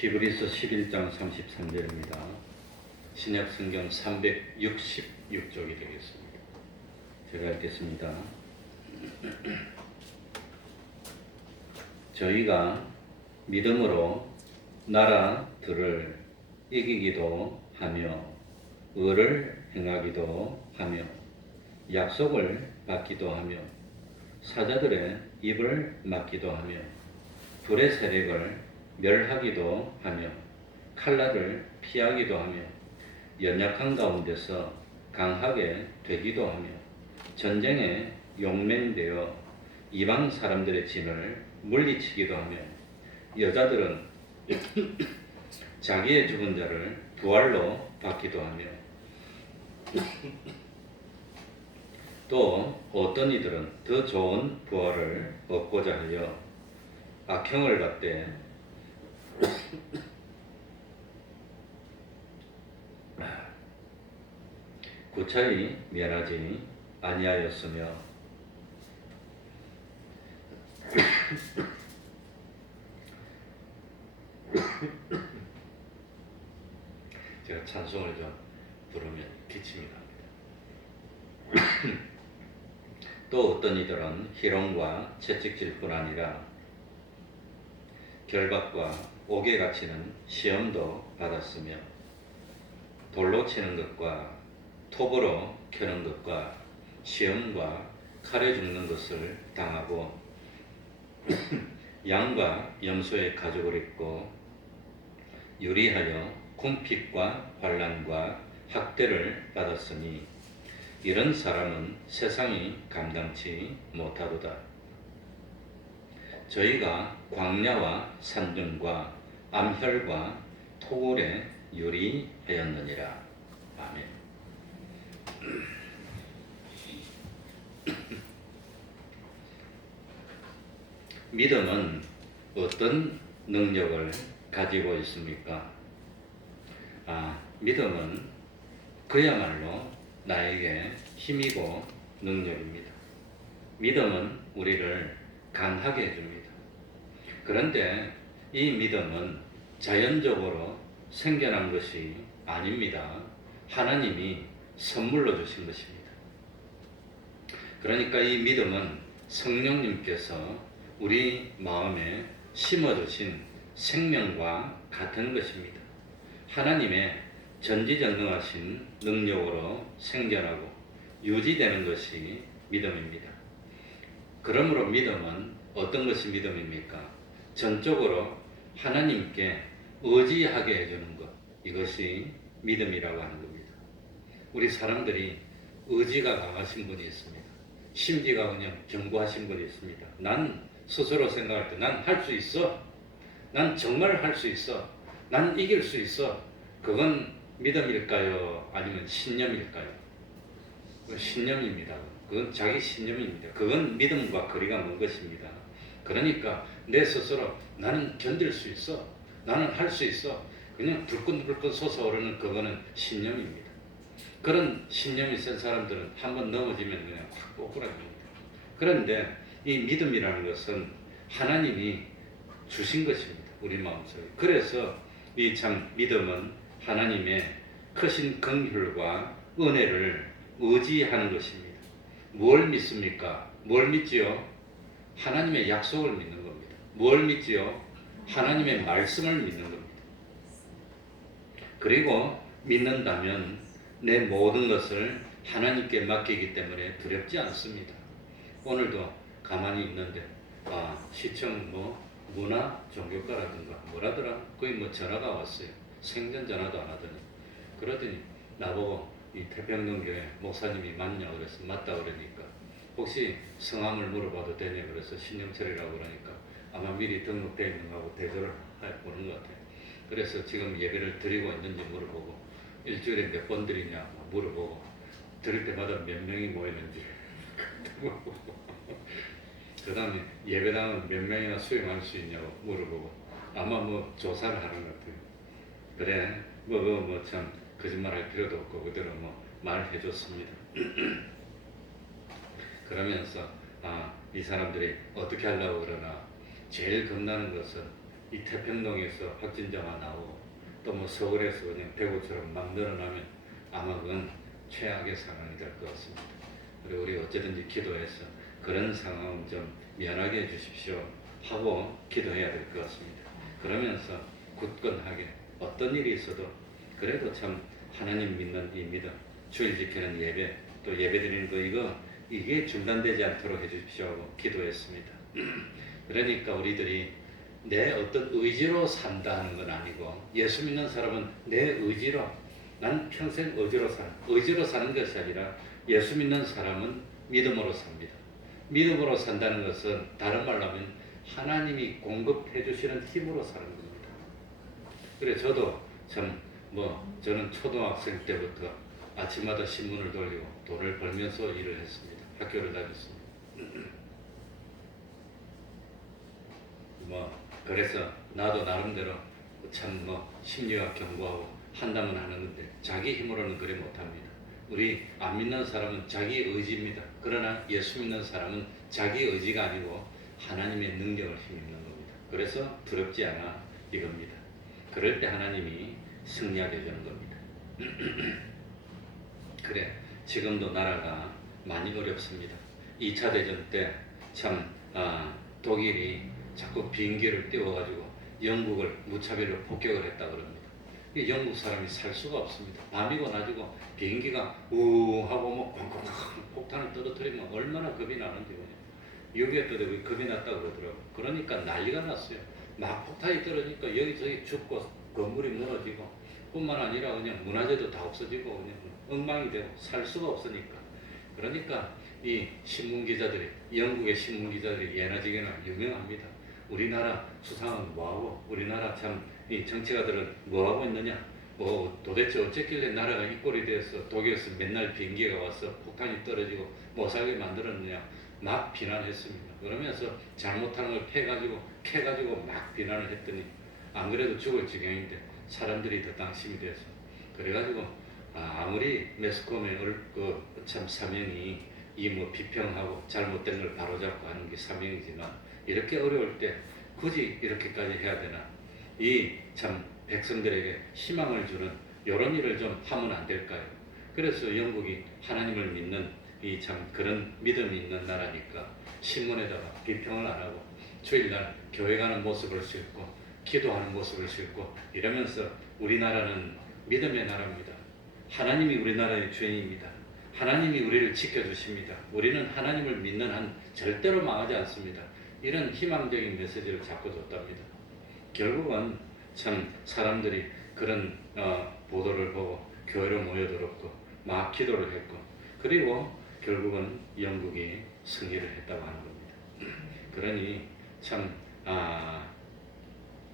히브리서 11장 33절입니다. 신약 성경 366쪽이 되겠습니다. 제가 읽겠습니다. 저희가 믿음으로 나라들을 이기기도 하며 의를 행하기도 하며 약속을 받기도 하며 사자들의 입을 막기도 하며 불의 세력을 멸하기도 하며 칼날을 피하기도 하며 연약한 가운데서 강하게 되기도 하며 전쟁에 용맹되어 이방 사람들의 진을 물리치기도 하며 여자들은 자기의 죽은 자를 부활로 받기도 하며 또 어떤 이들은 더 좋은 부활을 얻고자 하여 악형을 받되 구차히 면하지 아니하였으며 제가 찬송을 좀 부르면 기침이 납니다. 또 어떤 이들은 희롱과 채찍질뿐 아니라 결박과 옥에 갇히는 시험도 받았으며 돌로 치는 것과 톱으로 켜는 것과 시험과 칼에 죽는 것을 당하고 양과 염소의 가죽을 입고 유리하여 궁핍과 환난과 학대를 받았으니 이런 사람은 세상이 감당치 못하도다. 저희가 광야와 산중과 암혈과 토굴에 유리하였느니라. 아멘. 믿음은 어떤 능력을 가지고 있습니까? 믿음은 그야말로 나에게 힘이고 능력입니다. 믿음은 우리를 강하게 해줍니다. 그런데 이 믿음은 자연적으로 생겨난 것이 아닙니다. 하나님이 선물로 주신 것입니다. 그러니까 이 믿음은 성령님께서 우리 마음에 심어주신 생명과 같은 것입니다. 하나님의 전지전능하신 능력으로 생겨나고 유지되는 것이 믿음입니다. 그러므로 믿음은 어떤 것이 믿음입니까? 전적으로 하나님께 의지하게 해주는 것, 이것이 믿음이라고 하는 겁니다. 우리 사람들이 의지가 강하신 분이 있습니다. 심지가 그냥 견고하신 분이 있습니다. 난 스스로 생각할 때 난 할 수 있어. 난 정말 할 수 있어. 난 이길 수 있어. 그건 믿음일까요? 아니면 신념일까요? 신념입니다. 그건 자기 신념입니다. 그건 믿음과 거리가 먼 것입니다. 그러니까 내 스스로 나는 견딜 수 있어. 나는 할 수 있어. 그냥 불끈불끈 솟아오르는 그거는 신념입니다. 그런 신념이 센 사람들은 한번 넘어지면 그냥 확 꼬꾸라집니다. 그런데 이 믿음이라는 것은 하나님이 주신 것입니다. 우리 마음속에. 그래서 이 참 믿음은 하나님의 크신 긍휼과 은혜를 의지하는 것입니다. 뭘 믿습니까? 뭘 믿지요? 하나님의 약속을 믿는 겁니다. 뭘 믿지요? 하나님의 말씀을 믿는 겁니다. 그리고 믿는다면 내 모든 것을 하나님께 맡기기 때문에 두렵지 않습니다. 오늘도 가만히 있는데 시청 문화 종교과라든가 뭐라더라 거기 전화가 왔어요. 생전 전화도 안 하더니 그러더니 나보고 이 태평동교회 목사님이 맞냐 그래서 맞다 그러니까 혹시 성함을 물어봐도 되냐 그래서 신영철이라고 그러니까 아마 미리 등록되어 있는 거하고 대조를 보는 것 같아요. 그래서 지금 예배를 드리고 있는지 물어보고 일주일에 몇 번 드리냐 물어보고 드릴 때마다 몇 명이 모이는지 그 다음에 예배당은 몇 명이나 수용할 수 있냐고 물어보고 아마 조사를 하는 것 같아요. 그래 참 거짓말할 필요도 없고 그대로 말해줬습니다. 그러면서 이 사람들이 어떻게 하려고 그러나 제일 겁나는 것은 이 태평동에서 확진자가 나오고 또 뭐 서울에서 그냥 대구처럼 막 늘어나면 아마 그건 최악의 상황이 될 것 같습니다. 그리고 우리 어쨌든지 기도해서 그런 상황 좀 면하게 해주십시오 하고 기도해야 될 것 같습니다. 그러면서 굳건하게 어떤 일이 있어도 그래도 참 하나님 믿는 이 믿음, 주일 지키는 예배, 또 예배 드리는 거 이게 중단되지 않도록 해주십시오 하고 기도했습니다. 그러니까 우리들이 내 어떤 의지로 산다 하는 건 아니고, 예수 믿는 사람은 내 의지로, 난 평생 의지로 사는 것이 아니라 예수 믿는 사람은 믿음으로 삽니다. 믿음으로 산다는 것은 다른 말로 하면 하나님이 공급해 주시는 힘으로 사는 겁니다. 그래 저도 참 저는 초등학생 때부터 아침마다 신문을 돌리고 돈을 벌면서 일을 했습니다. 학교를 다녔습니다. 그래서 나도 나름대로 참 심리학 경고하고 한다면 하는데 자기 힘으로는 그래 못합니다. 우리 안 믿는 사람은 자기 의지입니다. 그러나 예수 믿는 사람은 자기 의지가 아니고 하나님의 능력을 힘입는 겁니다. 그래서 두렵지 않아 이겁니다. 그럴 때 하나님이 승리하게 해주는 겁니다. 그래 지금도 나라가 많이 어렵습니다. 2차 대전 때 참 독일이 자꾸 비행기를 띄워가지고 영국을 무차별로 폭격을 했다 그럽니다. 영국 사람이 살 수가 없습니다. 밤이고 낮이고 비행기가 우 하고 콩콩콩 폭탄을 떨어뜨리면 얼마나 겁이 나는데요. 6.25 때도 겁이 났다고 그러더라고요. 그러니까 난리가 났어요. 막 폭탄이 떨어지니까 여기저기 죽고 건물이 무너지고 뿐만 아니라 그냥 문화재도 다 없어지고 그냥 엉망이 되고 살 수가 없으니까. 그러니까 이 신문기자들이, 영국의 신문기자들이 예나 지게나 유명합니다. 우리나라 수상은 뭐하고, 우리나라 참 이 정치가들은 뭐하고 있느냐, 도대체 어쨌길래 나라가 이 꼴이 되어서 독일에서 맨날 비행기가 와서 폭탄이 떨어지고 못살게 만들었느냐 막 비난했습니다. 그러면서 잘못하는 걸 캐가지고 막 비난을 했더니 안 그래도 죽을 지경인데 사람들이 더 당심이 돼서 그래가지고 아무리 매스컴의 참 사명이 비평하고 잘못된 걸 바로잡고 하는 게 사명이지만 이렇게 어려울 때 굳이 이렇게까지 해야 되나, 이 참 백성들에게 희망을 주는 이런 일을 좀 하면 안 될까요? 그래서 영국이 하나님을 믿는 이 참 그런 믿음이 있는 나라니까 신문에다가 비평을 안 하고 주일날 교회 가는 모습을 싣고 기도하는 모습을 싣고 이러면서 우리나라는 믿음의 나라입니다. 하나님이 우리나라의 주인입니다. 하나님이 우리를 지켜주십니다. 우리는 하나님을 믿는 한 절대로 망하지 않습니다. 이런 희망적인 메시지를 자꾸 줬답니다. 결국은 참 사람들이 그런 보도를 보고 교회로 모여들었고 막 기도를 했고 그리고 결국은 영국이 승리를 했다고 하는 겁니다. 그러니 참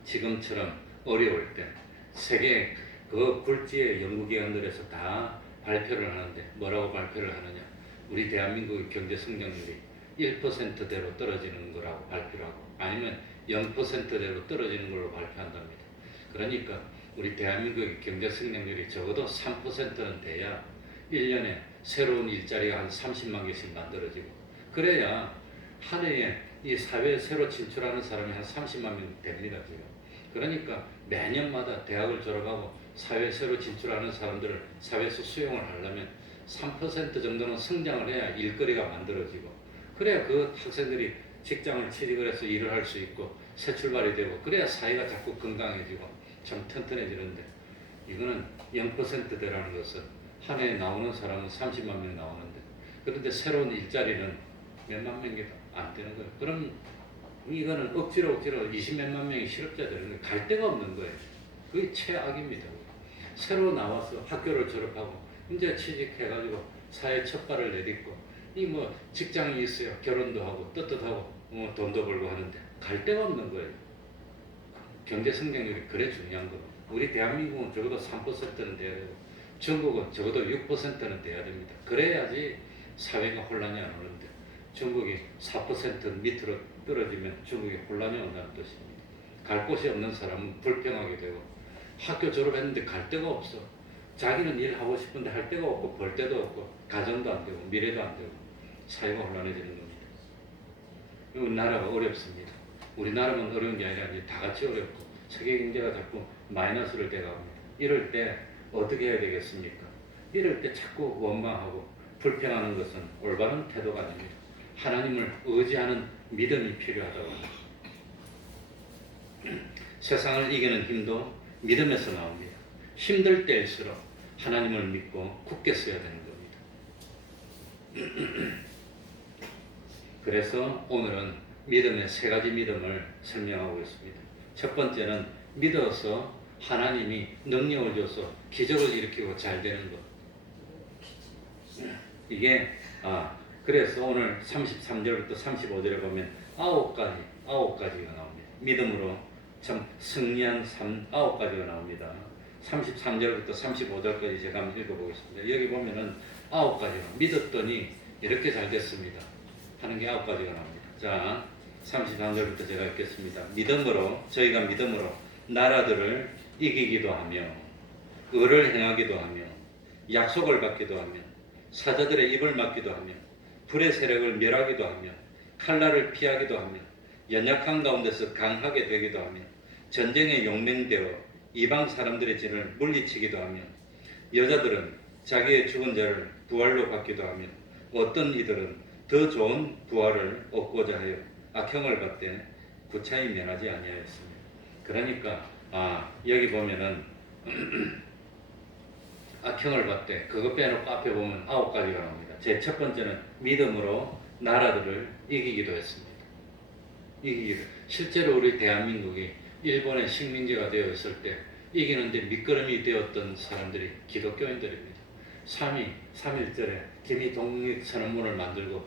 지금처럼 어려울 때 세계 그 굴지의 연구기관들에서 다 발표를 하는데 뭐라고 발표를 하느냐, 우리 대한민국의 경제 성장률이 1%대로 떨어지는 거라고 발표를 하고 아니면 0%대로 떨어지는 걸로 발표한답니다. 그러니까 우리 대한민국의 경제 성장률이 적어도 3%는 돼야 1년에 새로운 일자리가 한 30만 개씩 만들어지고 그래야 한 해에 이 사회에 새로 진출하는 사람이 한 30만 명 됩니다. 지금. 그러니까 매년마다 대학을 졸업하고 사회에 새로 진출하는 사람들을 사회에서 수용을 하려면 3% 정도는 성장을 해야 일거리가 만들어지고 그래야 그 학생들이 직장을 취직을 해서 일을 할 수 있고 새 출발이 되고 그래야 사회가 자꾸 건강해지고 참 튼튼해지는데 이거는 0%대라는 것은 한 해에 나오는 사람은 30만 명 나오는데 그런데 새로운 일자리는 몇만 명이 안 되는 거예요. 그럼 이거는 억지로 20몇만 명의 실업자들은 갈 데가 없는 거예요. 그게 최악입니다. 새로 나와서 학교를 졸업하고 이제 취직해가지고 사회 첫 발을 내딛고 직장이 있어요. 결혼도 하고 떳떳하고 돈도 벌고 하는데 갈 데가 없는 거예요. 경제 성장률이 그래 중요한 겁니다. 우리 대한민국은 적어도 3%는 돼야 되고 중국은 적어도 6%는 돼야 됩니다. 그래야지 사회가 혼란이 안 오는데 중국이 4% 밑으로 떨어지면 중국이 혼란이 온다는 뜻입니다. 갈 곳이 없는 사람은 불평하게 되고 학교 졸업했는데 갈 데가 없어. 자기는 일하고 싶은데 할 데가 없고 벌 데도 없고 가정도 안 되고 미래도 안 되고 사회가 혼란해지는 겁니다. 나라가 어렵습니다. 우리나라만 어려운 게 아니라 이제 다 같이 어렵고 세계 경제가 자꾸 마이너스를 돼가고 이럴 때 어떻게 해야 되겠습니까? 이럴 때 자꾸 원망하고 불평하는 것은 올바른 태도가 아닙니다. 하나님을 의지하는 믿음이 필요하다고 합니다. 세상을 이기는 힘도 믿음에서 나옵니다. 힘들 때일수록 하나님을 믿고 굳게 서야 되는 겁니다. 그래서 오늘은 믿음의 세 가지 믿음을 설명하고 있습니다. 첫 번째는 믿어서 하나님이 능력을 줘서 기적을 일으키고 잘 되는 것. 이게 그래서 오늘 33절부터 35절에 보면 아홉 가지가 나옵니다. 믿음으로 참 승리한 9가지가 나옵니다. 33절부터 35절까지 제가 한번 읽어보겠습니다. 여기 보면은 9가지가 믿었더니 이렇게 잘 됐습니다 하는 게 9가지가 나옵니다. 자, 33절부터 제가 읽겠습니다. 저희가 믿음으로 나라들을 이기기도 하며 의를 행하기도 하며 약속을 받기도 하며 사자들의 입을 막기도 하며 불의 세력을 멸하기도 하며 칼날을 피하기도 하며 연약한 가운데서 강하게 되기도 하며 전쟁에 용맹되어 이방 사람들의 진을 물리치기도 하며 여자들은 자기의 죽은 자를 부활로 받기도 하며 어떤 이들은 더 좋은 부활을 얻고자 하여 악형을 받되 구차히 면하지 아니하였습니다. 그러니까 여기 보면은 악형을 받되 그것 빼놓고 앞에 보면 9가지가 나옵니다. 제 첫 번째는 믿음으로 나라들을 이기기도 했습니다. 실제로 우리 대한민국이 일본의 식민지가 되어 있을 때 이기는데 밑거름이 되었던 사람들이 기독교인들입니다. 3.1절에 김이 독립선언문을 만들고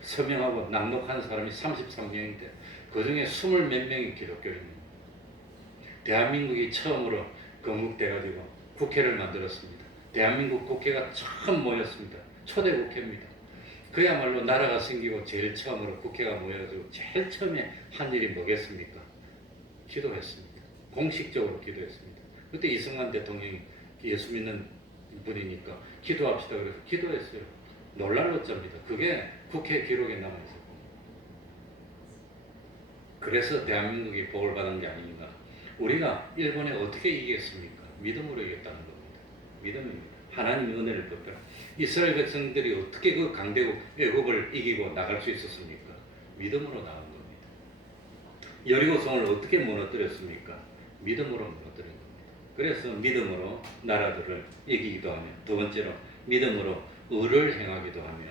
서명하고 낭독한 사람이 33명인데 그 중에 20몇 명이 기독교인입니다. 대한민국이 처음으로 건국돼가지고 국회를 만들었습니다. 대한민국 국회가 처음 모였습니다. 초대 국회입니다. 그야말로 나라가 생기고 제일 처음으로 국회가 모여가지고 제일 처음에 한 일이 뭐겠습니까? 기도했습니다. 공식적으로 기도했습니다. 그때 이승만 대통령이 예수 믿는 분이니까 기도합시다 그래서 기도했어요. 놀랄 어쩝니다. 그게 국회 기록에 남아있어요. 그래서 대한민국이 복을 받은 게 아닌가. 우리가 일본에 어떻게 이기겠습니까? 믿음으로 이겼다는 겁니다. 믿음입니다. 하나님의 은혜를 걷더라. 이스라엘 백성들이 어떻게 그 강대국 애굽을 이기고 나갈 수 있었습니까? 믿음으로 나간 겁니다. 여리고성을 어떻게 무너뜨렸습니까? 믿음으로 무너뜨린 겁니다. 그래서 믿음으로 나라들을 이기기도 하며 두 번째로 믿음으로 의를 행하기도 하며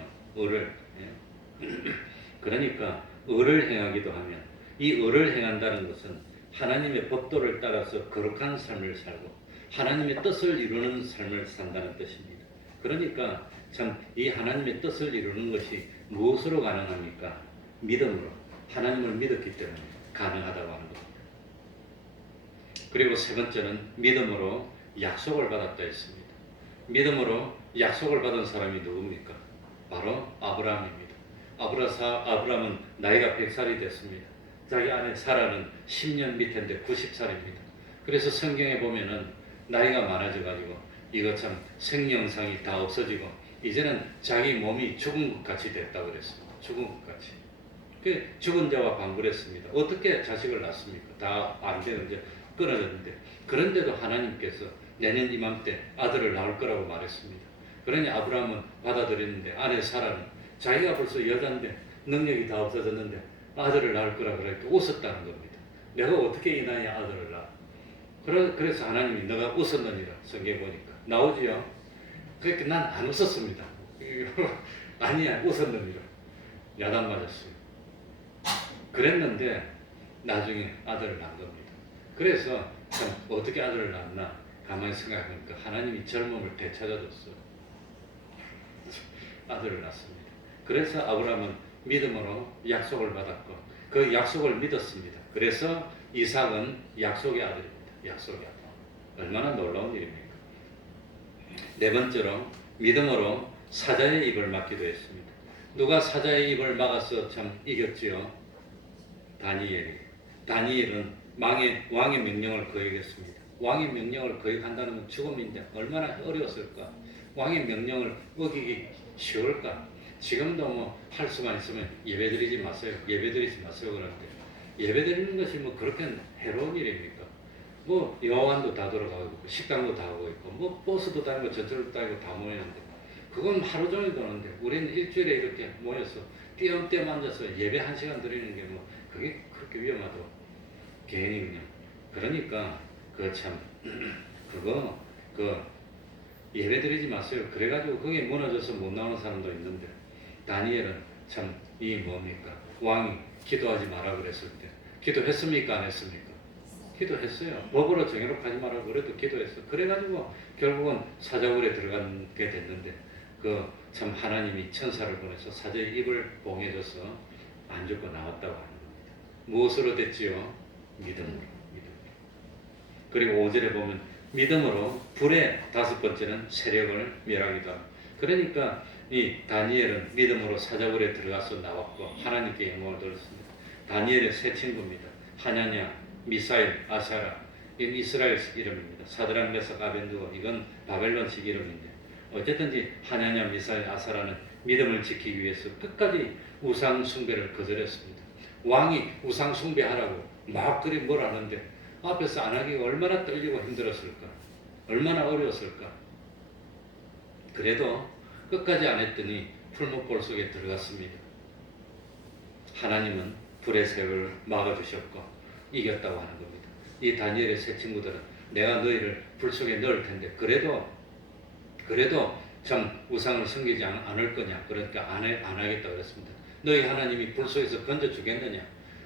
그러니까 의를 행하기도 하며 이 의를 행한다는 것은 하나님의 법도를 따라서 거룩한 삶을 살고 하나님의 뜻을 이루는 삶을 산다는 뜻입니다. 그러니까 참 이 하나님의 뜻을 이루는 것이 무엇으로 가능합니까? 믿음으로 하나님을 믿었기 때문에 가능하다고 하는 겁니다. 그리고 세 번째는 믿음으로 약속을 받았다 했습니다. 믿음으로 약속을 받은 사람이 누굽니까? 바로 아브라함입니다. 아브라함은 나이가 100살이 됐습니다. 자기 아내 사라는 10년 밑인데 90살입니다. 그래서 성경에 보면은 나이가 많아져가지고 이거 참 생명상이 다 없어지고 이제는 자기 몸이 죽은 것 같이 됐다고 그랬습니다. 죽은 것 같이. 그 죽은 자와 방불했습니다. 어떻게 자식을 낳습니까? 다 안 되는데 끊어졌는데 그런데도 하나님께서 내년 이맘때 아들을 낳을 거라고 말했습니다. 그러니 아브라함은 받아들였는데 아내 사라는 자기가 벌써 여자인데 능력이 다 없어졌는데 아들을 낳을 거라 그러니까 웃었다는 겁니다. 내가 어떻게 이 나이에 아들을 낳아? 그래서 하나님이 너가 웃었느니라 성경에 보니까 나오지요. 그러니까 난 안 웃었습니다. 아니야 웃었느니라. 야단 맞았어요. 그랬는데 나중에 아들을 낳은 겁니다. 그래서 참 어떻게 아들을 낳았나 가만히 생각하니까 하나님이 젊음을 되찾아줬어요. 아들을 낳습니다. 그래서 아브라함은 믿음으로 약속을 받았고 그 약속을 믿었습니다. 그래서 이삭은 약속의 아들입니다. 약속의 아들. 얼마나 놀라운 일입니까? 네 번째로 믿음으로 사자의 입을 막기도 했습니다. 누가 사자의 입을 막아서 참 이겼지요? 다니엘은 왕의 명령을 거역했습니다. 왕의 명령을 거역한다는 건 죽음인데 얼마나 어려웠을까? 왕의 명령을 어기기 쉬울까? 지금도 뭐 할 수만 있으면 예배드리지 마세요 그러는데 예배드리는 것이 뭐 그렇게 해로운 일입니까? 뭐 영화관도 다 돌아가고 있고 식당도 다 하고 있고 뭐 버스도 다니고 전철도 다니고 다 모이는데 그건 하루 종일 도는데 우리는 일주일에 이렇게 모여서 띄엄띄엄 앉아서 예배 1시간 드리는 게 뭐 그게 그렇게 위험하다고 개인이 그냥 그러니까 그 참 그거 그 예배 드리지 마세요. 그래가지고 그게 무너져서 못 나오는 사람도 있는데 다니엘은 참 이 뭡니까 왕이 기도하지 마라 그랬을 때 기도했습니까 안 했습니까? 기도했어요. 법으로 정해놓고 하지 마라 그래도 기도했어. 그래가지고 결국은 사자굴에 들어가게 됐는데 그 참 하나님이 천사를 보내서 사자의 입을 봉해줘서 안 죽고 나왔다고 하는 겁니다. 무엇으로 됐지요? 믿음으로. 믿음. 그리고 5절에 보면 믿음으로 불의 5번째는 세력을 멸하기도 합니다. 그러니까 이 다니엘은 믿음으로 사자굴에 들어가서 나왔고 하나님께 영광을 돌렸습니다. 다니엘의 세 친구입니다. 하냐냐, 미사일, 아사라. 이건 이스라엘 이름입니다. 사드락, 메삭, 아벤두고 이건 바벨론식 이름인데 어쨌든지 하냐냐, 미사일, 아사라는 믿음을 지키기 위해서 끝까지 우상 숭배를 거절했습니다. 왕이 우상 숭배하라고 막 그리 뭘 하는데 앞에서 안 하기가 얼마나 떨리고 힘들었을까? 얼마나 어려웠을까? 그래도 끝까지 안 했더니 풀무불 속에 들어갔습니다. 하나님은 불의 세력을 막아주셨고 이겼다고 하는 겁니다. 이 다니엘의 세 친구들은 내가 너희를 불 속에 넣을 텐데 그래도 참 우상을 섬기지 않을 거냐? 그러니까 안 하겠다 그랬습니다. 너희 하나님이 불 속에서 건져 주겠느냐?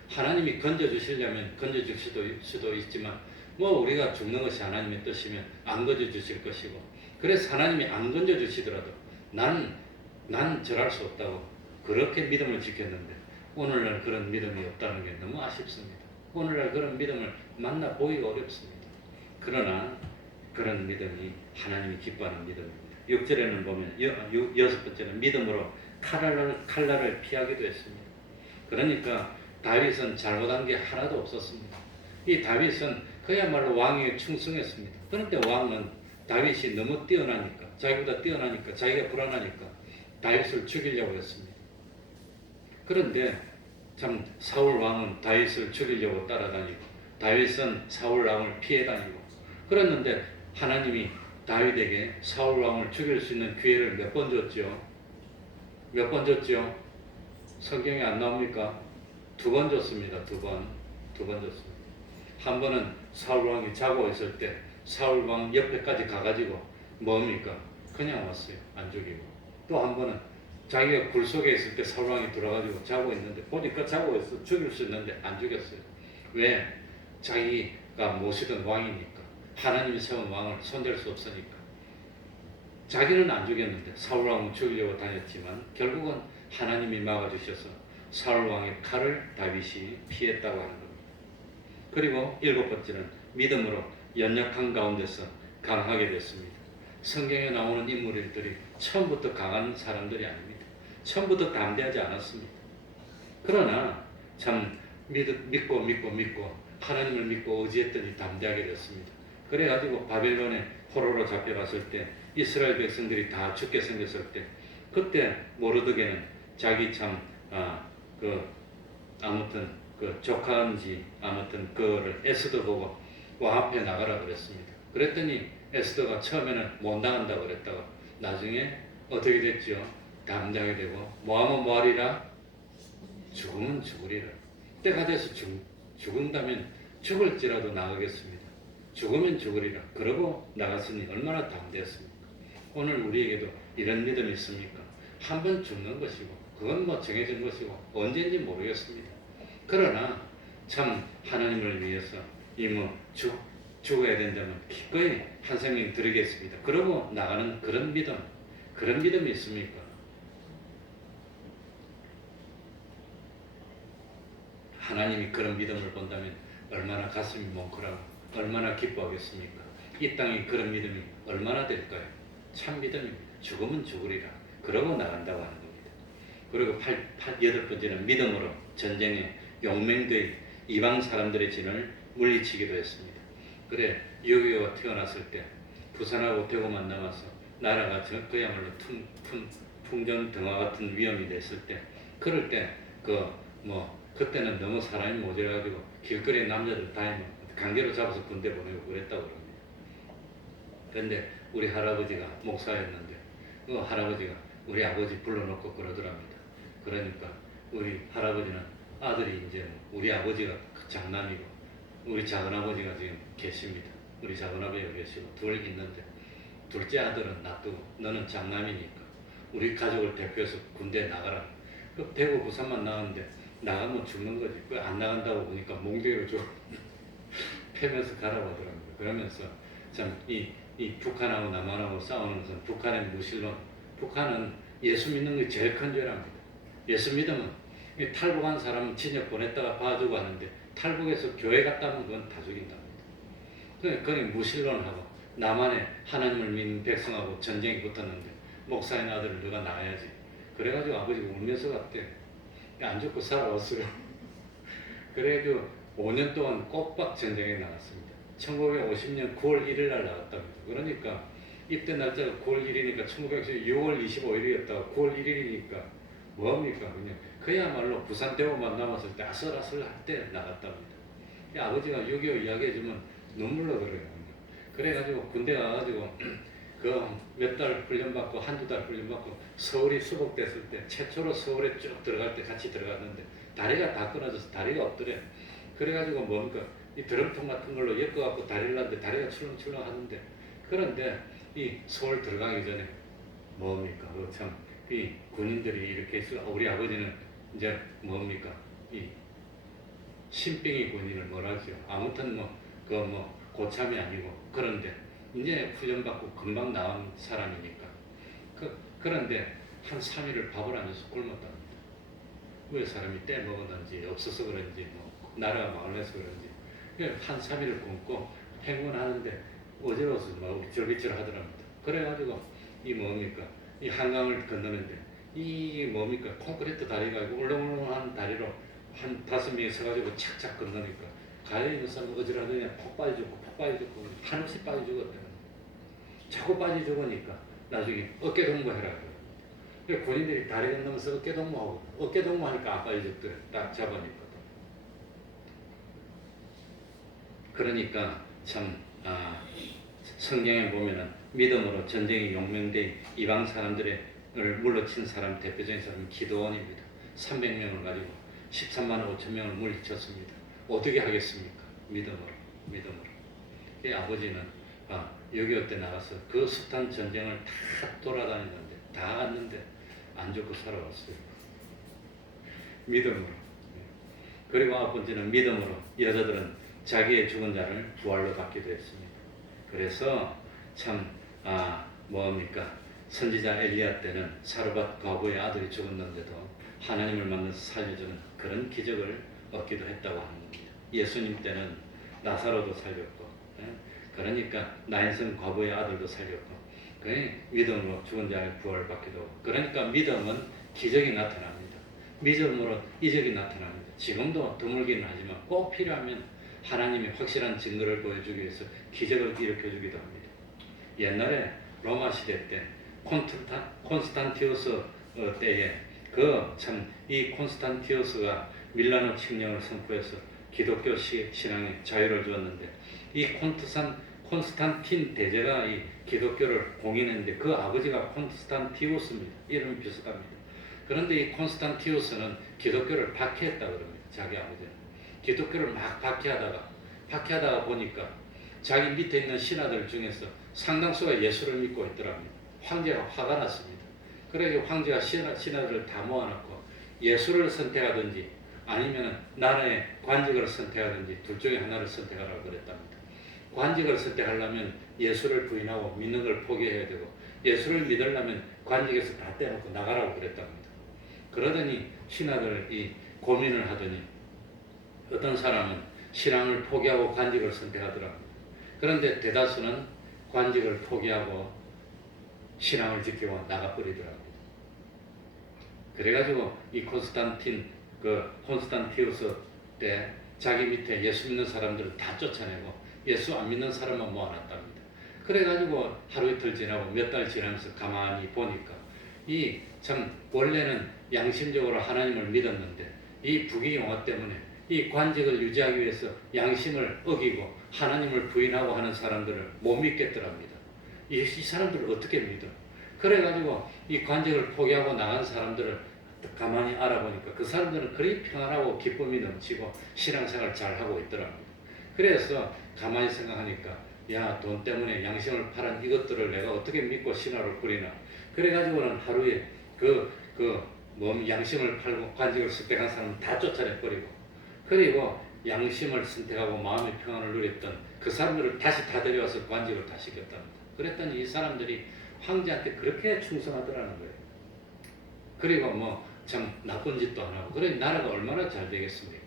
하나님이 건져 주시려면 건져 주실 수도 있지만 뭐 우리가 죽는 것이 하나님의 뜻이면 안 건져 주실 것이고 그래서 하나님이 안 건져 주시더라도 난 절할 수 없다고 그렇게 믿음을 지켰는데 오늘날 그런 믿음이 없다는 게 너무 아쉽습니다. 오늘날 그런 믿음을 만나 보기가 어렵습니다. 그러나 그런 믿음이 하나님이 기뻐하는 믿음입니다. 6절에는 보면 6번째는 믿음으로 칼날을 피하기도 했습니다. 그러니까 다윗은 잘못한 게 하나도 없었습니다. 이 다윗은 그야말로 왕에게 충성했습니다. 그런데 왕은 다윗이 너무 뛰어나니까 자기보다 뛰어나니까 자기가 불안하니까 다윗을 죽이려고 했습니다. 그런데 참 사울 왕은 다윗을 죽이려고 따라다니고 다윗은 사울 왕을 피해 다니고 그랬는데 하나님이 다윗에게 사울 왕을 죽일 수 있는 기회를 몇 번 줬죠? 몇 번 줬죠? 성경에 안 나옵니까? 2번 줬습니다. 2번 줬습니다. 한 번은 사울 왕이 자고 있을 때 사울 왕 옆에까지 가가지고 뭡니까? 그냥 왔어요. 안 죽이고. 또 한 번은 자기가 굴 속에 있을 때 사울 왕이 들어가지고 자고 있는데 보니까 자고 있어. 죽일 수 있는데 안 죽였어요. 왜? 자기가 모시던 왕이니까. 하나님이 세운 왕을 손댈 수 없으니까. 자기는 안 죽였는데 사울 왕은 죽이려고 다녔지만 결국은 하나님이 막아주셔서 사울 왕의 칼을 다윗이 피했다고 하는 겁니다. 그리고 7번째는 믿음으로 연약한 가운데서 강하게 됐습니다. 성경에 나오는 인물들이 처음부터 강한 사람들이 아닙니다. 처음부터 담대하지 않았습니다. 그러나 참 믿고 하나님을 믿고 의지했더니 담대하게 됐습니다. 그래가지고 바벨론의 포로로 잡혀갔을 때 이스라엘 백성들이 다 죽게 생겼을 때 그때 모르드게는 자기 아무튼 조카인지 아무튼 그거를 에스더 보고 왕 앞에 나가라 그랬습니다. 그랬더니 에스더가 처음에는 못 나간다고 그랬다가 나중에 어떻게 됐죠? 담대하게 되고 뭐하면 뭐하리라? 죽으면 죽으리라. 때가 돼서 죽은다면 죽을지라도 나가겠습니다. 죽으면 죽으리라. 그러고 나갔으니 얼마나 담대했습니까? 오늘 우리에게도 이런 믿음이 있습니까? 한 번 죽는 것이고 그건 뭐 정해진 것이고 언제인지 모르겠습니다. 그러나 참 하나님을 위해서 죽어야 된다면 기꺼이 한 생명 드리겠습니다. 그러고 나가는 그런 믿음이 있습니까? 하나님이 그런 믿음을 본다면 얼마나 가슴이 뭉클하고 얼마나 기뻐하겠습니까? 이 땅에 그런 믿음이 얼마나 될까요? 참 믿음입니다. 죽으면 죽으리라. 그러고 나간다고 하는 겁니다. 그리고 8번째는 믿음으로 전쟁에 용맹되이 이방 사람들의 진을 물리치기도 했습니다. 그래 6.25가 태어났을 때 부산하고 대구만 남아서 나라가 그야말로 풍전등화 같은 위험이 됐을 때 그럴 때 그때는 너무 사람이 모자라가지고 길거리에 남자들 다니면 강제로 잡아서 군대 보내고 그랬다고 그럽니다. 그런데 우리 할아버지가 목사였는데 그 할아버지가 우리 아버지 불러놓고 그러더랍니다. 그러니까 우리 할아버지는 아들이 이제 우리 아버지가 장남이고 우리 작은아버지가 지금 계십니다. 우리 작은아버지가 계시고 둘 있는데 둘째 아들은 놔두고 너는 장남이니까 우리 가족을 대표해서 군대에 나가라. 그 대구 부산만 나가는데 나가면 죽는 거지. 그 안 나간다고 보니까 몽둥이로 줘 패면서 가라고 하더랍니다. 그러면서 참 이 북한하고 남한하고 싸우는 것은 북한의 무신론. 북한은 예수 믿는 게 제일 큰 죄랍니다. 예수 믿으면 탈북한 사람은 친척 보냈다가 봐주고 하는데 탈북해서 교회 갔다 오면 그건 다 죽인답니다. 그게 무신론하고 남한에 하나님을 믿는 백성하고 전쟁이 붙었는데 목사인 아들을 너가 낳아야지. 그래가지고 아버지가 울면서 갔대. 안 죽고 살아왔어요. 그래가지고 5년 동안 꼬박 전쟁에 나갔습니다. 1950년 9월 1일 날 나갔답니다. 그러니까 입대 날짜가 9월 1일이니까 1910년 6월 25일이었다가 9월 1일이니까 뭐합니까? 그냥 그야말로 부산 대구만 남았을 때 아슬아슬 할 때 나갔답니다. 아버지가 6.25 이야기해주면 눈물로 그래요. 그래가지고 군대 가가지고 그 몇 달 훈련받고 한두 달 훈련받고 서울이 수복됐을 때 최초로 서울에 쭉 들어갈 때 같이 들어갔는데 다리가 다 끊어져서 다리가 없더래. 그래가지고 뭡니까? 이 드럼통 같은 걸로 엮어갖고 다리를 하는데 다리가 출렁출렁 하는데 그런데 이 서울 들어가기 전에 뭡니까? 참 이 군인들이 이렇게 있어. 우리 아버지는 이제 뭡니까? 이 신병이 군인을 뭐라죠? 아무튼 고참이 아니고 그런데 이제 훈련받고 금방 나온 사람이니까 그런데 한 3일을 밥을 안 줘서 굶었답니다. 왜 사람이 때 먹었는지 없어서 그런지 나라가 망을내서 그런지 한 3일을 굶고 행군하는데 어지러워서 막 절비절 하더랍니다. 그래가지고 이 뭡니까? 이 한강을 건너는데 이 뭡니까? 콘크리트 다리가 울렁울렁한 다리로 한 5명이 서가지고 착착 건너니까 가에 있는 사람 어지러더니 폭 빠져 죽고 한없이 빠져 죽었대. 자꾸 빠져 죽으니까 나중에 어깨 동무해라. 군인들이 다리 건너면서 어깨 동무하고 어깨 동무하니까 안 빠져 죽더래. 딱 잡으니까. 그러니까 참 성경에 보면은 믿음으로 전쟁에 용맹된 이방 사람들을 물러친 사람 대표적인 사람은 기드온입니다. 300명을 가지고 13만 5천 명을 물리쳤습니다. 어떻게 하겠습니까? 믿음으로. 이 아버지는 6.25 때 나가서 그 숱한 전쟁을 다 돌아다녔는데 다 갔는데 안 죽고 살아왔어요. 믿음으로. 그리고 9번째는 믿음으로 여자들은 자기의 죽은 자를 부활로 받기도 했습니다. 그래서 참 뭡니까? 선지자 엘리야 때는 사르밧 과부의 아들이 죽었는데도 하나님을 만나서 살려주는 그런 기적을 얻기도 했다고 하는 겁니다. 예수님 때는 나사로도 살렸고 그러니까 나인성 과부의 아들도 살렸고 믿음으로 죽은 자를 부활받기도 하고 그러니까 믿음은 기적이 나타납니다. 믿음으로 이적이 나타납니다. 지금도 드물기는 하지만 꼭 필요하면 하나님이 확실한 증거를 보여주기 위해서 기적을 일으켜주기도 합니다. 옛날에 로마 시대 때 콘스탄티우스 때에 이 콘스탄티우스가 밀라노 칙령을 선포해서 기독교 신앙에 자유를 주었는데 이 콘스탄틴 대제가 이 기독교를 공인했는데 그 아버지가 콘스탄티우스입니다. 이름이 비슷합니다. 그런데 이 콘스탄티우스는 기독교를 박해했다 그럽니다. 자기 아버지는. 기독교를 막 박해하다가 보니까 자기 밑에 있는 신하들 중에서 상당수가 예수를 믿고 있더랍니다. 황제가 화가 났습니다. 그래서 황제가 신하들을 다 모아놓고 예수를 선택하든지 아니면 나라의 관직을 선택하든지 둘 중에 하나를 선택하라고 그랬답니다. 관직을 선택하려면 예수를 부인하고 믿는 걸 포기해야 되고 예수를 믿으려면 관직에서 다 떼놓고 나가라고 그랬답니다. 그러더니 신하들이 고민을 하더니 어떤 사람은 신앙을 포기하고 관직을 선택하더랍니다. 그런데 대다수는 관직을 포기하고 신앙을 지키고 나가버리더랍니다. 그래가지고 이 콘스탄티우스 때 자기 밑에 예수 믿는 사람들을 다 쫓아내고 예수 안 믿는 사람만 모아놨답니다. 그래가지고 하루 이틀 지나고 몇 달 지나면서 가만히 보니까 이 참 원래는 양심적으로 하나님을 믿었는데 이 부귀영화 때문에 이 관직을 유지하기 위해서 양심을 어기고 하나님을 부인하고 하는 사람들을 못 믿겠더랍니다. 이 사람들을 어떻게 믿어? 그래가지고 이 관직을 포기하고 나간 사람들을 가만히 알아보니까 그 사람들은 그리 평안하고 기쁨이 넘치고 신앙생활 잘하고 있더랍니다. 그래서 가만히 생각하니까 야, 돈 때문에 양심을 팔은 이것들을 내가 어떻게 믿고 신화를 꾸리나. 그래가지고는 하루에 양심을 팔고 관직을 선택한 사람은 다 쫓아내버리고, 그리고 양심을 선택하고 마음의 평안을 누렸던 그 사람들을 다시 다 데려와서 관직을 다 시켰답니다. 그랬더니 이 사람들이 황제한테 그렇게 충성하더라는 거예요. 그리고 뭐 참 나쁜 짓도 안 하고, 그러니 나라가 얼마나 잘 되겠습니까?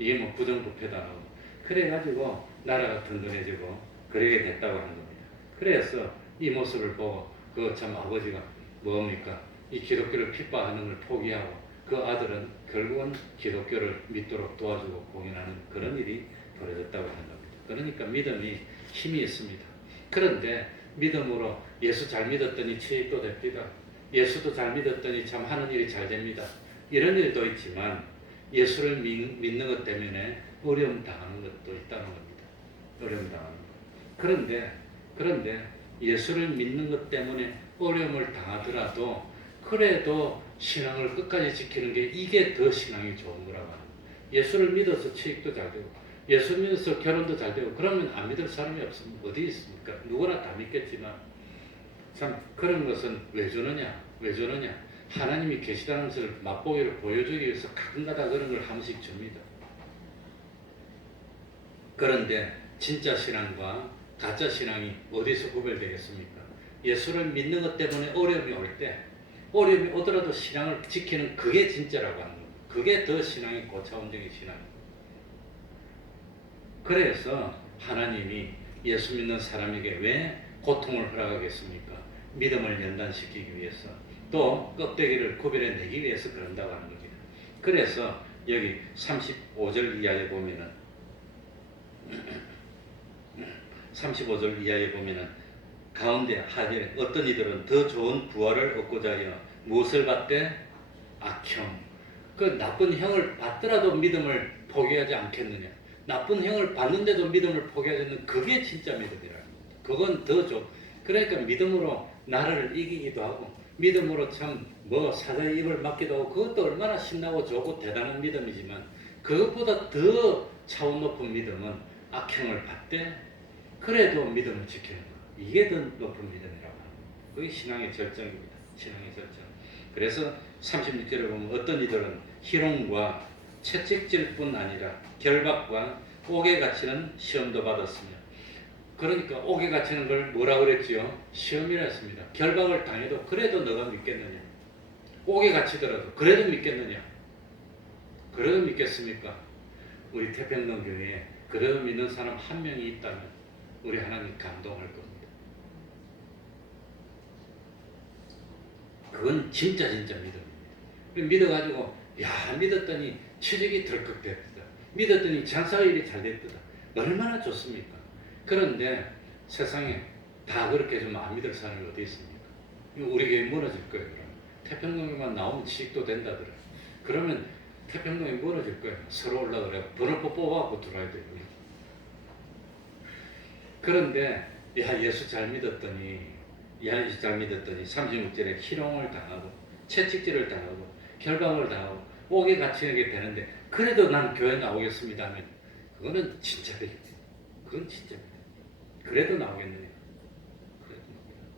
이게 뭐 부정부패도 안 하고, 그래가지고 나라가 든든해지고 그러게 됐다고 하는 겁니다. 그래서 이 모습을 보고 그 참 아버지가 뭡니까? 이 기독교를 핍박하는 걸 포기하고 그 아들은 결국은 기독교를 믿도록 도와주고 공인하는 그런 일이 벌어졌다고 하는 겁니다. 그러니까 믿음이 힘이 있습니다. 그런데 믿음으로 예수 잘 믿었더니 치익도 됩니다. 예수도 잘 믿었더니 참 하는 일이 잘 됩니다. 이런 일도 있지만 예수를 믿는 것 때문에 어려움 당하는 것도 있다는 겁니다. 어려움 당하는 것. 그런데 예수를 믿는 것 때문에 어려움을 당하더라도 그래도 신앙을 끝까지 지키는 게 이게 더 신앙이 좋은 거라고 합니다. 예수를 믿어서 취직도 잘 되고 예수 믿어서 결혼도 잘 되고 그러면 안 믿을 사람이 없으면 어디 있습니까? 누구나 다 믿겠지만 참 그런 것은 왜 주느냐? 하나님이 계시다는 것을 맛보기를 보여주기 위해서 가끔가다 그런 걸 한 번씩 줍니다. 그런데 진짜 신앙과 가짜 신앙이 어디서 구별되겠습니까? 예수를 믿는 것 때문에 어려움이 올 때, 어려움이 오더라도 신앙을 지키는 그게 진짜라고 하는 겁니다. 그게 더 신앙이 고차원적인 신앙입니다. 그래서 하나님이 예수 믿는 사람에게 왜 고통을 허락하겠습니까? 믿음을 연단시키기 위해서, 또 껍데기를 구별해내기 위해서 그런다고 하는 겁니다. 그래서 여기 35절 이하에 보면은 35절 이하에 보면은 가운데 하절에 어떤 이들은 더 좋은 부활을 얻고자 하여 무엇을 받되? 악형. 그 나쁜 형을 받더라도 믿음을 포기하지 않겠느냐. 나쁜 형을 받는데도 믿음을 포기하지 않는 그게 진짜 믿음이라는 겁니다. 그건 더 좋. 그러니까 믿음으로 나를 이기기도 하고 믿음으로 참 뭐 사자의 입을 막기도 하고 그것도 얼마나 신나고 좋고 대단한 믿음이지만 그것보다 더 차원 높은 믿음은 악형을 받되 그래도 믿음을 지키는 것. 이게 더 높은 믿음이라고 합니다. 그게 신앙의 절정입니다. 신앙의 절정. 그래서 36절에 보면 어떤 이들은 희롱과 채찍질뿐 아니라 결박과 옥에 갇히는 시험도 받았으며, 그러니까 옥에 갇히는 걸 뭐라 그랬지요? 시험이라 했습니다. 결박을 당해도 그래도 너가 믿겠느냐? 옥에 갇히더라도 그래도 믿겠느냐? 그래도 믿겠습니까? 우리 태평동 교회에 그래도 믿는 사람 한 명이 있다면 우리 하나님 감동할 겁니다. 그건 진짜 믿음입니다. 믿어가지고 야 믿었더니 취직이 덜컥 됐다. 믿었더니 장사일이 잘 됐다. 얼마나 좋습니까? 그런데 세상에 다 그렇게 해주면 안 믿을 사람이 어디 있습니까? 우리 교회 무너질 거예요. 그럼 태평동에만 나오면 취직도 된다더라. 그러면 태평동이 무너질 거예요. 서로 올라가래. 번호표 뽑아갖고 들어와야 돼요. 그런데 예수 잘 믿었더니 36절에 희롱을 당하고 채찍질을 당하고 결박을 당하고 옥에 갇히게 되는데 그래도 난 교회 나오겠습니다 하면 그거는 진짜 되겠지. 그건 진짜입니다. 그래도 나오겠느냐? 그래도 나오겠느냐?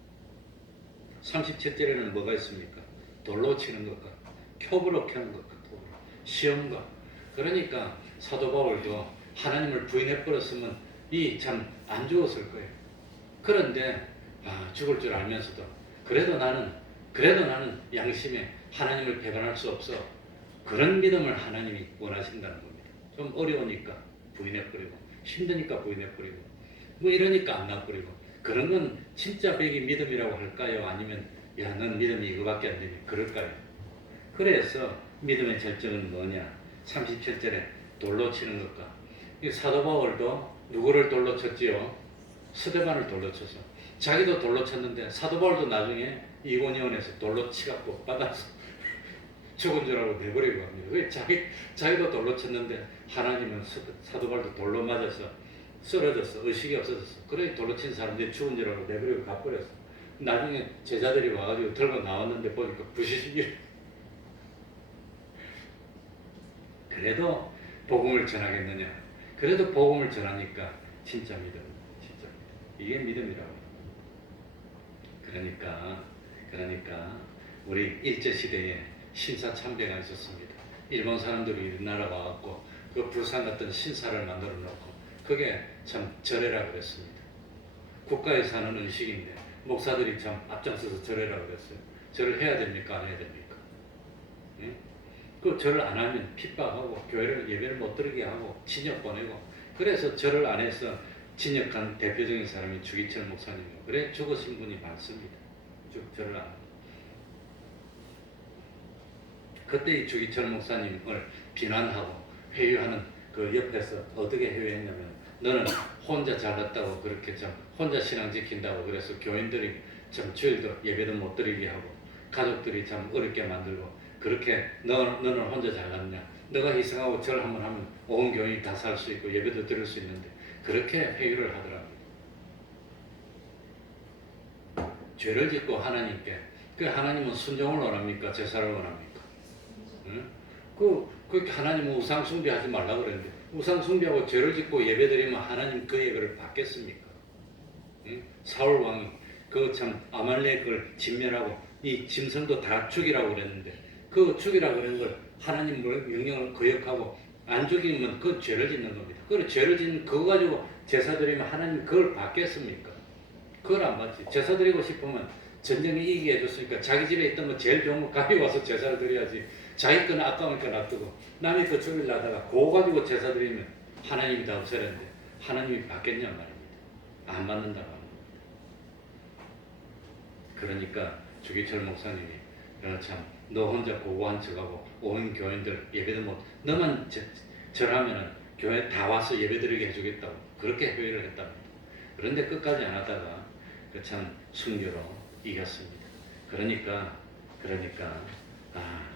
37절에는 뭐가 있습니까? 돌로 치는 것과 톱으로 캐는 것과 톱으로 시험과. 그러니까 사도 바울도 하나님을 부인해 버렸으면 이 참 안 죽었을 거예요. 그런데 죽을 줄 알면서도 그래도 나는 양심에 하나님을 배반할 수 없어. 그런 믿음을 하나님이 원하신다는 겁니다. 좀 어려우니까 부인해버리고 힘드니까 부인해버리고 뭐 이러니까 안 나버리고 그런 건 진짜 백이 믿음이라고 할까요? 아니면 야 넌 믿음이 이거밖에 안 되니 그럴까요? 그래서 믿음의 절정은 뭐냐? 37절에 돌로 치는 것과 사도 바울도 누구를 돌로 쳤지요? 스데반을 돌로 쳤어. 자기도 돌로 쳤는데 사도 바울도 나중에 이고니온에서 돌로 치갖고 받아서 죽은 줄 알고 내버리고 갑니다. 왜 자기도 돌로 쳤는데 하나님은 사도발도 돌로 맞아서 쓰러졌어. 의식이 없어졌어. 그래 돌로 친 사람들이 죽은 줄 알고 내버리고 가버렸어. 나중에 제자들이 와가지고 들고 나왔는데 보니까 부시시기. 그래도 복음을 전하겠느냐? 그래도 복음을 전하니까 진짜 믿음, 진짜 믿음. 이게 믿음이라고. 그러니까 우리 일제시대에 신사참배가 있었습니다. 일본 사람들이 우리나라 와갖고 그 불상 같은 신사를 만들어 놓고 그게 참 절해라 그랬습니다. 국가에서 하는 의식인데 목사들이 참 앞장서서 절해라 그랬어요. 절을 해야 됩니까? 안 해야 됩니까? 예? 그 절을 안 하면 핍박하고 교회를 예배를 못 드리게 하고 진역 보내고 그래서 절을 안 해서 진역한 대표적인 사람이 주기철 목사님이고 그래 죽으신 분이 많습니다. 절을 안 하고. 그때 이 주기철 목사님을 비난하고 회유하는 그 옆에서 어떻게 회유했냐면 너는 혼자 잘났다고 그렇게 좀 혼자 신앙 지킨다고 그래서 교인들이 좀 주일도 예배도 못 드리게 하고 가족들이 참 어렵게 만들고 그렇게 너는 혼자 잘났냐 너가 희생하고 절 한번 하면 온 교인이 다 살 수 있고 예배도 드릴 수 있는데 그렇게 회유를 하더라고요. 죄를 짓고 하나님께 그 하나님은 순종을 원합니까? 제사를 원합니까? 응? 그 하나님은 우상 숭배하지 말라고 그랬는데 우상 숭배하고 죄를 짓고 예배드리면 하나님 그 예배를 받겠습니까? 응? 사울 왕이 그 참 아말렉을 진멸하고 이 짐승도 다 죽이라고 그랬는데 그 죽이라고 그런 걸 하나님 명령을 거역하고 안 죽이면 그 죄를 짓는 겁니다. 그 죄를 짓는 그거 가지고 제사 드리면 하나님 그걸 받겠습니까? 그걸 안 받지. 제사 드리고 싶으면 전쟁에 이기게 해줬으니까 자기 집에 있던 거 제일 좋은 거 가져와서 제사를 드려야지. 자기 거는 아까우니까 놔두고 남의 거 죽이려다가 그거 가지고 제사 드리면 하나님이 다 없애는데 하나님이 받겠냐 말입니다. 안 받는다고 합니다. 그러니까 주기철 목사님이 너 혼자 고고한 척하고 온 교인들 예배도 못 너만 절하면은 교회 다 와서 예배드리게 해주겠다고 그렇게 회의를 했답니다. 그런데 끝까지 안 하다가 참 순교로 이겼습니다. 그러니까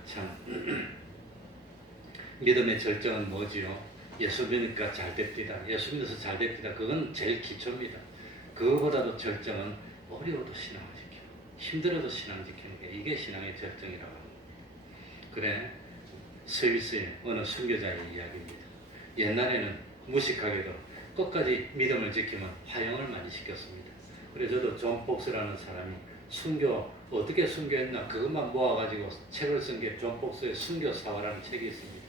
참 믿음의 절정은 뭐지요? 예수 믿으니까 잘 됩니다. 예수 믿어서 잘 됩니다. 그건 제일 기초입니다. 그거보다도 절정은 어려워도 신앙을 지키고 힘들어도 신앙 지키는 게 이게 신앙의 절정이라고 합니다. 그래 스위스의 어느 순교자의 이야기입니다. 옛날에는 무식하게도 끝까지 믿음을 지키면 화형을 많이 시켰습니다. 그래서 저도 존 폭스라는 사람이 순교 어떻게 순교했나 그것만 모아가지고 책을 쓴 게 존 폭스의 순교사화라는 책이 있습니다.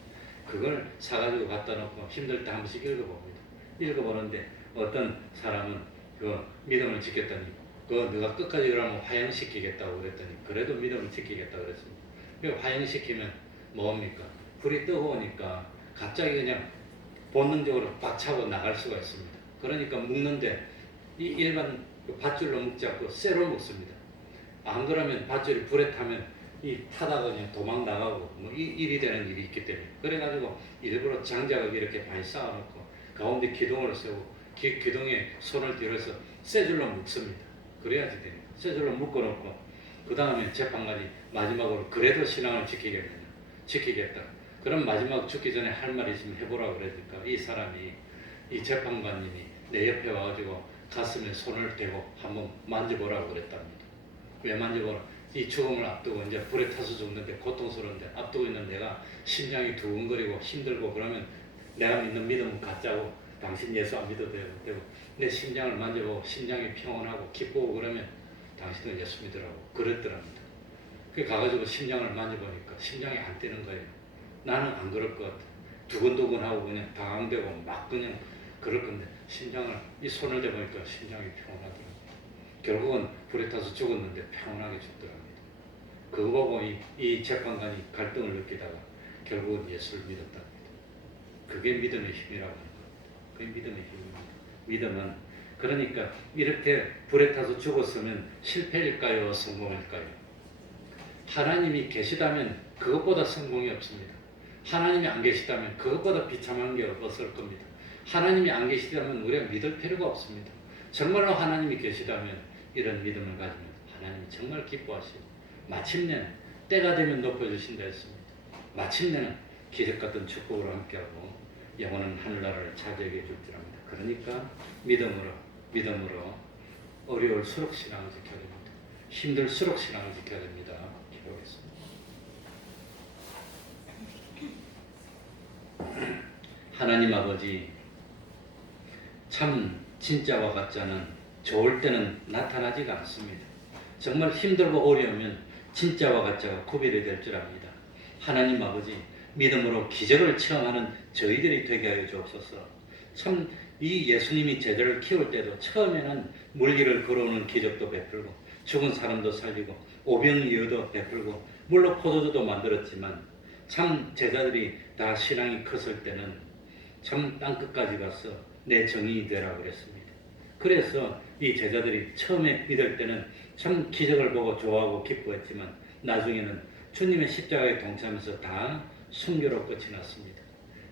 그걸 사가지고 갖다 놓고 힘들 때 한 번씩 읽어봅니다. 읽어보는데 어떤 사람은 그 믿음을 지켰더니 그 네가 끝까지 그러면 화형시키겠다고 그랬더니 그래도 믿음을 지키겠다고 그랬습니다. 그 화형시키면 뭡니까? 불이 뜨거우니까 갑자기 그냥 본능적으로 박차고 나갈 수가 있습니다. 그러니까 묶는데 이 일반 밧줄로 묶지 않고 쇠로 묶습니다. 안 그러면 밧줄이 불에 타면 이 타다가 그냥 도망 나가고 뭐 일이 되는 일이 있기 때문에 그래가지고 일부러 장작을 이렇게 많이 쌓아놓고 가운데 기둥을 세우고 기둥에 손을 들어서 쇠줄로 묶습니다. 그래야지 됩니다. 쇠줄로 묶어놓고 그 다음에 재판관이 마지막으로 그래도 신앙을 지키겠다. 그럼 마지막 죽기 전에 할 말이 있으면 해보라 그러니까 이 사람이 이 재판관님이 내 옆에 와가지고 가슴에 손을 대고 한번 만져보라고 그랬답니다. 왜 만져보라? 이 죽음을 앞두고 이제 불에 타서 죽는데 고통스러운데 앞두고 있는 내가 심장이 두근거리고 힘들고 그러면 내가 믿는 믿음은 가짜고 당신 예수 안 믿어도 되고 내 심장을 만져보고 심장이 평온하고 기쁘고 그러면 당신은 예수 믿으라고 그랬더랍니다. 그 가가지고 심장을 만져보니까 심장이 안 뛰는 거예요. 나는 안 그럴 것 같아. 두근두근하고 그냥 방황되고 막 그냥 그럴 건데 심장을 이 손을 대보니까 심장이 평온하더라고요. 결국은 불에 타서 죽었는데 평온하게 죽더랍니다. 그거 보고 이 재판관이 갈등을 느끼다가 결국은 예수를 믿었답니다. 그게 믿음의 힘이라고 하는 겁니다. 그게 믿음의 힘입니다. 믿음은 그러니까 이렇게 불에 타서 죽었으면 실패일까요? 성공일까요? 하나님이 계시다면 그것보다 성공이 없습니다. 하나님이 안 계시다면 그것보다 비참한 게 없을 겁니다. 하나님이 안 계시다면 우리가 믿을 필요가 없습니다. 정말로 하나님이 계시다면 이런 믿음을 가지면 하나님이 정말 기뻐하시고 마침내 때가 되면 높여주신다 했습니다. 마침내는 기적 같은 축복으로 함께하고 영원한 하늘나라를 차지하게 해줄 줄 압니다. 그러니까 믿음으로 어려울수록 신앙을 지켜야 됩니다. 힘들수록 신앙을 지켜야 됩니다. 기도하겠습니다. 하나님 아버지, 참 진짜와 가짜는 좋을 때는 나타나지가 않습니다. 정말 힘들고 어려우면 진짜와 가짜가 구별이 될 줄 압니다. 하나님 아버지, 믿음으로 기적을 체험하는 저희들이 되게 하여 주옵소서. 참 이 예수님이 제자를 키울 때도 처음에는 물길을 걸어오는 기적도 베풀고 죽은 사람도 살리고 오병이어도 베풀고 물로 포도주도 만들었지만 참 제자들이 다 신앙이 컸을 때는 참 땅끝까지 가서 내 정인이 되라 그랬습니다. 그래서 이 제자들이 처음에 믿을 때는 참 기적을 보고 좋아하고 기뻐했지만 나중에는 주님의 십자가에 동참해서 다 순교로 끝이 났습니다.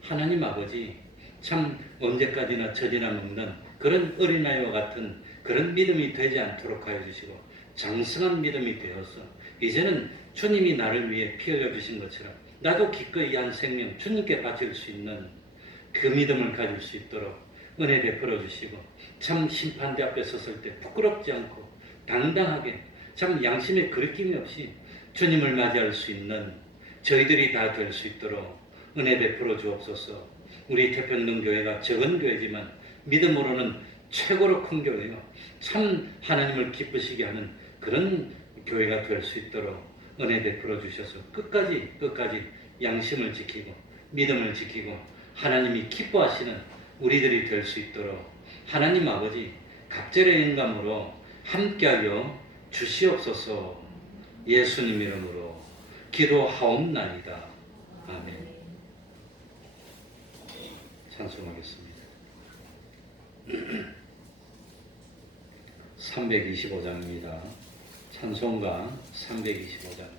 하나님 아버지, 참 언제까지나 젖이나 먹는 그런 어린아이와 같은 그런 믿음이 되지 않도록 하여 주시고 장성한 믿음이 되어서 이제는 주님이 나를 위해 피 흘려 주신 것처럼 나도 기꺼이 한 생명 주님께 바칠 수 있는 그 믿음을 가질 수 있도록 은혜 베풀어 주시고 참 심판대 앞에 섰을 때 부끄럽지 않고 당당하게 참 양심에 거리낌이 없이 주님을 맞이할 수 있는 저희들이 다 될 수 있도록 은혜 베풀어 주옵소서. 우리 태평동교회가 적은 교회지만 믿음으로는 최고로 큰 교회요. 참 하나님을 기쁘시게 하는 그런 교회가 될 수 있도록 은혜 베풀어 주셔서 끝까지 양심을 지키고 믿음을 지키고 하나님이 기뻐하시는 우리들이 될 수 있도록 하나님 아버지 각절의 영감으로 함께하여 주시옵소서. 예수님 이름으로 기도하옵나이다. 아멘. 찬송하겠습니다. 325장입니다. 찬송가 325장.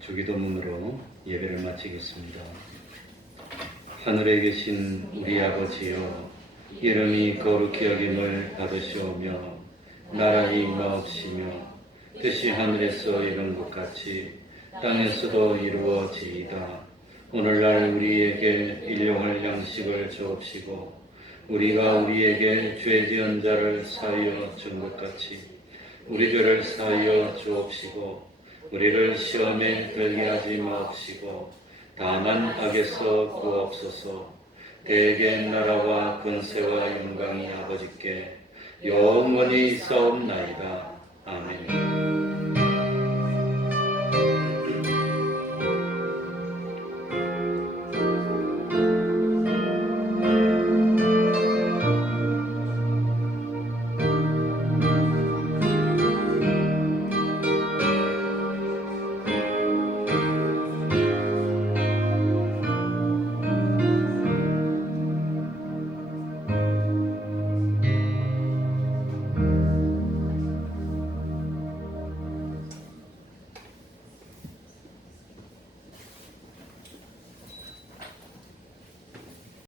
주기도문으로 예배를 마치겠습니다. 하늘에 계신 우리 아버지여, 이름이 거룩히 여김을 받으시오며 나라가 임하옵시며 뜻이 하늘에서 이룬 것 같이 땅에서도 이루어지이다. 오늘날 우리에게 일용할 양식을 주옵시고 우리가 우리에게 죄 지은 자를 사하여 준 것 같이 우리 죄를 사하여 주옵시고 우리를 시험에 들게 하지 마옵시고 다만 악에서 구하옵소서. 대개 나라와 권세와 영광이 아버지께 영원히 있사옵나이다. 아멘.